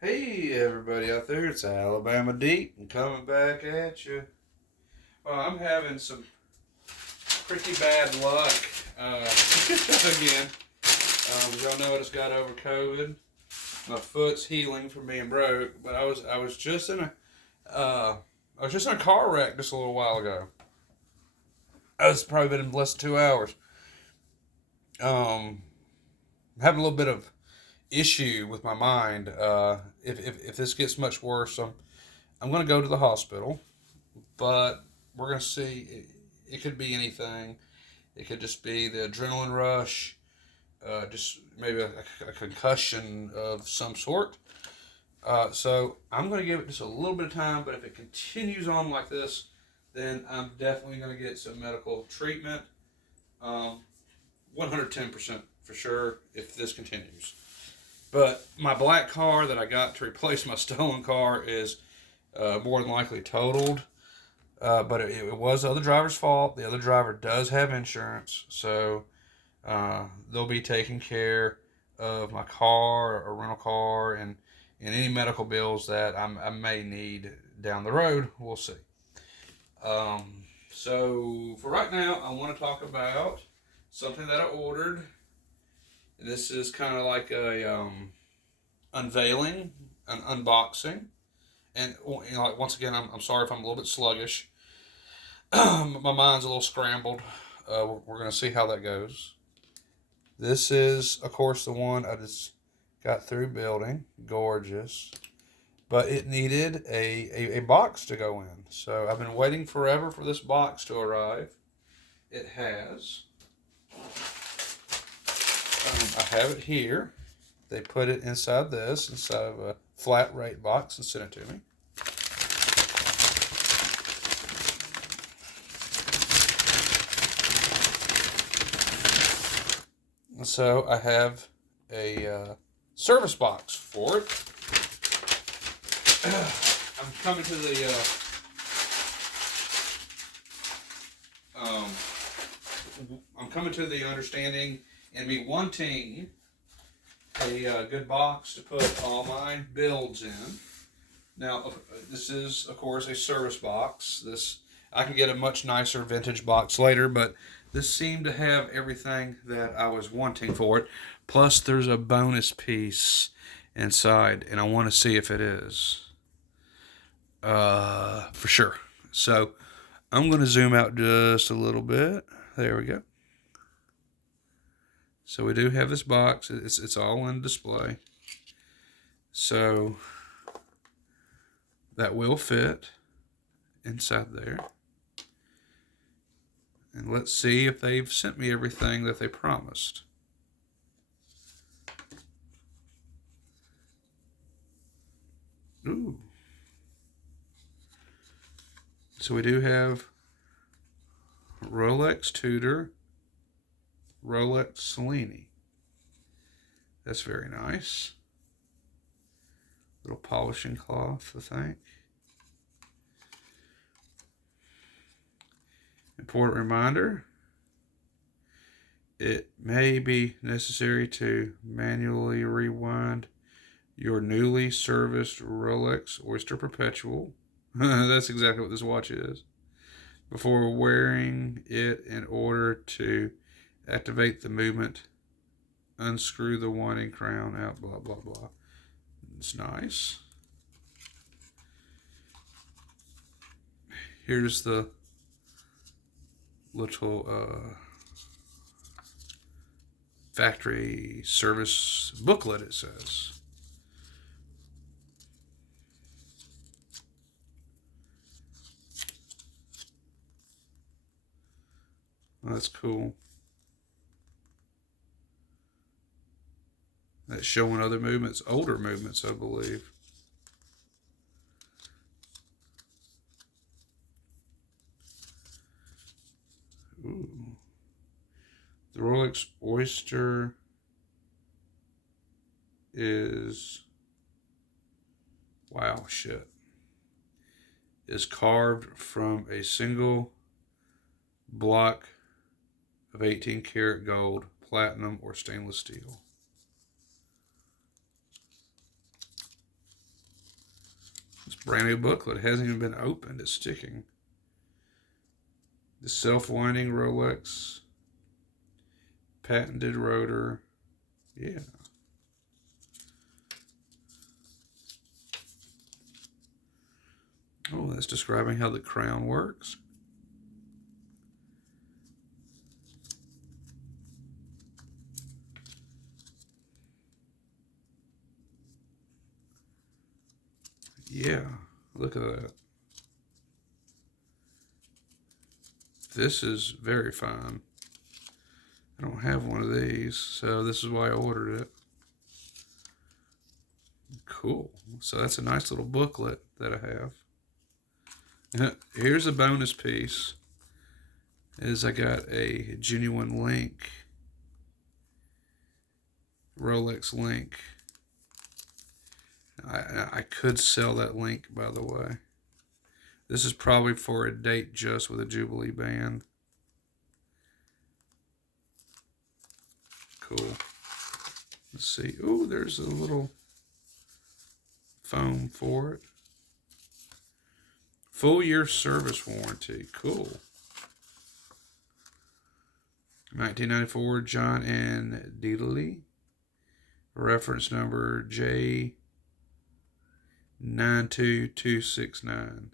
Hey everybody out there, it's Alabama Deep and coming back at you. Well, I'm having some pretty bad luck again. Y'all know I just got over COVID. My foot's healing from being broke, but I was just in a I was just in a car wreck just a little while ago. I was probably been in less than 2 hours. Um, I'm having a little bit of issue with my mind. If this gets much worse, I'm gonna go to the hospital, but we're gonna see. It could be anything. It could just be the adrenaline rush, just maybe a concussion of some sort. So I'm going to give it just a little bit of time, but if it continues on like this, then I'm definitely going to get some medical treatment. 110% for sure if this continues. But my black car that I got to replace my stolen car is more than likely totaled. But it was the other driver's fault. The other driver does have insurance, so they'll be taking care of my car or rental car and any medical bills that I may need down the road. We'll see. So for right now, I want to talk about something that I ordered. This is kind of like a unveiling, an unboxing, and like once again, I'm sorry if I'm a little bit sluggish. My mind's a little scrambled. We're going to see how that goes. This is, of course, the one I just got through building. Gorgeous. But it needed a box to go in. So I've been waiting forever for this box to arrive. It has. I have it here. They put it inside inside of a flat rate box, and sent it to me. So I have a service box for it. I'm coming to the um, I'm coming to the understanding and me wanting a good box to put all my builds in. Now, this is of course a service box. This I can get a much nicer vintage box later, but this seemed to have everything that I was wanting for it. Plus, there's a bonus piece inside, and I want to see if it is. For sure. So I'm going to zoom out just a little bit. There we go. So we do have this box. It's all in display. So that will fit inside there. And let's see if they've sent me everything that they promised. Ooh. So we do have Rolex Tudor, Rolex Cellini. That's very nice. Little polishing cloth, I think. Important reminder, it may be necessary to manually rewind your newly serviced Rolex Oyster Perpetual. That's exactly what this watch is. Before wearing it in order to activate the movement, unscrew the winding crown out, blah, blah, blah. It's nice. Here's the little factory service booklet, it says. Well, that's cool. That's showing other movements, older movements, I believe. Ooh. The Rolex Oyster is, wow, shit, is carved from a single block of 18 karat gold, platinum, or stainless steel. Brand new booklet. It hasn't even been opened. It's sticking. The self-winding Rolex. Patented rotor. Yeah. Oh, that's describing how the crown works. Yeah, look at that. This is very fine. I don't have one of these, so this is why I ordered it. Cool. So that's a nice little booklet that I have. Here's a bonus piece. Is I got a genuine link, Rolex link. I could sell that link, by the way. This is probably for a date just with a Jubilee band. Cool. Let's see. Oh, there's a little foam for it. Full year service warranty. Cool. 1994 John and Deedley. Reference number J92269.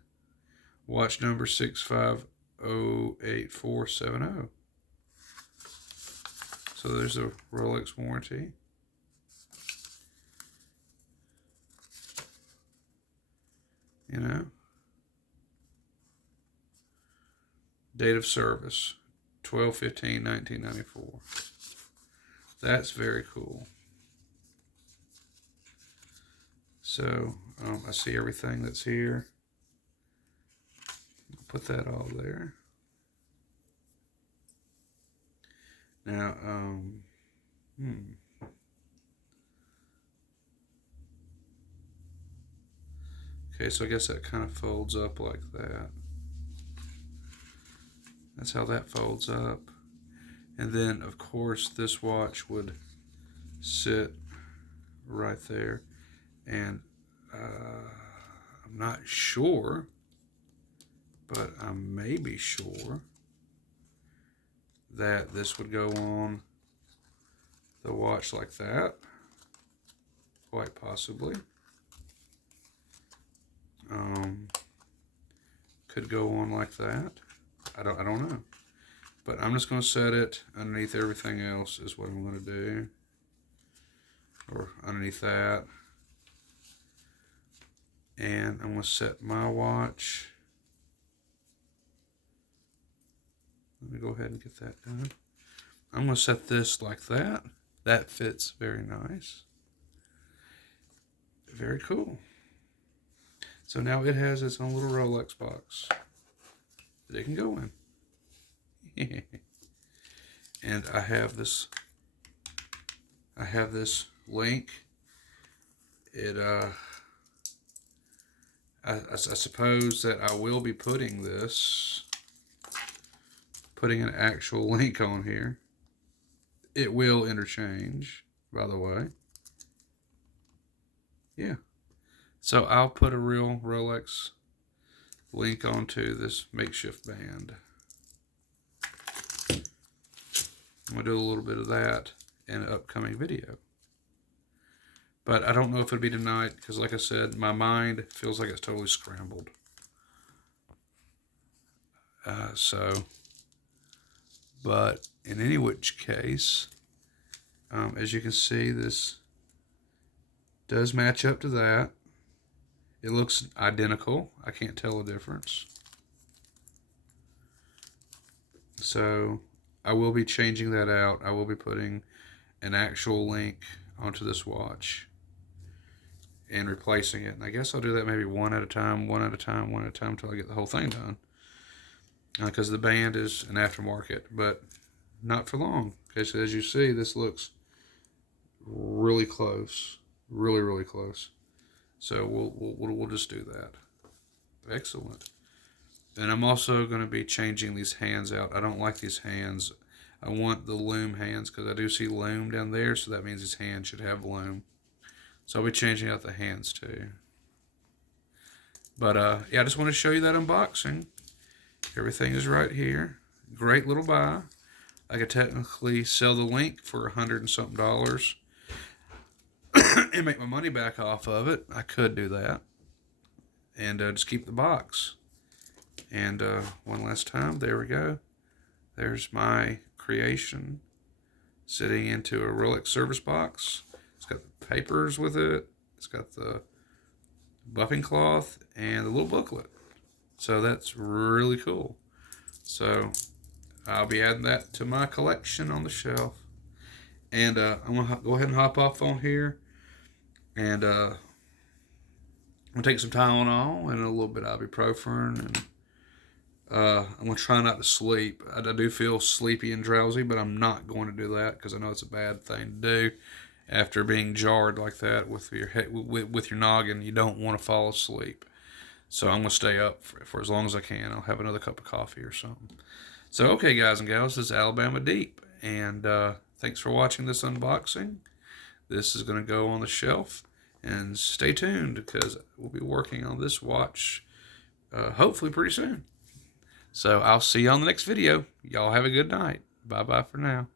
Watch number 6508470. So there's a Rolex warranty. You know. Date of service 12/15/1994. That's very cool. So I see everything that's here. I'll put that all there. Now, okay, so I guess that kind of folds up like that. That's how that folds up. And then, of course, this watch would sit right there. And I'm not sure, but I may be sure that this would go on the watch like that. Quite possibly. Could go on like that. I don't know. But I'm just going to set it underneath everything else is what I'm going to do. Or underneath that. And I'm going to set my watch. Let me go ahead and get that done. I'm going to set this like that. That fits very nice. Very cool. So now it has its own little Rolex box that it can go in. And I have this link. It I suppose that I will be putting an actual link on here. It will interchange, by the way. Yeah. So I'll put a real Rolex link onto this makeshift band. I'm going to do a little bit of that in an upcoming video. But I don't know if it'll be tonight, because like I said, my mind feels like it's totally scrambled. But in any which case, as you can see, this does match up to that. It looks identical. I can't tell the difference. So I will be changing that out. I will be putting an actual link onto this watch and replacing it. And I guess I'll do that maybe one at a time until I get the whole thing done. Because the band is an aftermarket, but not for long. Okay, so as you see, this looks really close, really close. So we'll just do that. Excellent. And I'm also going to be changing these hands out. I don't like these hands. I want the loom hands because I do see loom down there, so that means these hands should have loom. So I'll be changing out the hands too. But yeah, I just want to show you that unboxing. Everything is right here. Great little buy. I could technically sell the link for $100 and something and make my money back off of it. I could do that. And just keep the box. And one last time, there we go. There's my creation sitting into a Rolex service box. It's got the papers with it. It's got the buffing cloth and the little booklet. So that's really cool. So I'll be adding that to my collection on the shelf. And I'm going to go ahead and hop off on here. And I'm going to take some Tylenol and a little bit of ibuprofen. And I'm going to try not to sleep. I do feel sleepy and drowsy, but I'm not going to do that because I know it's a bad thing to do. After being jarred like that with your head, with your noggin, you don't want to fall asleep. So I'm going to stay up for as long as I can. I'll have another cup of coffee or something. So, okay, guys and gals, this is Alabama Deep. And thanks for watching this unboxing. This is going to go on the shelf. And stay tuned because we'll be working on this watch hopefully pretty soon. So I'll see you on the next video. Y'all have a good night. Bye-bye for now.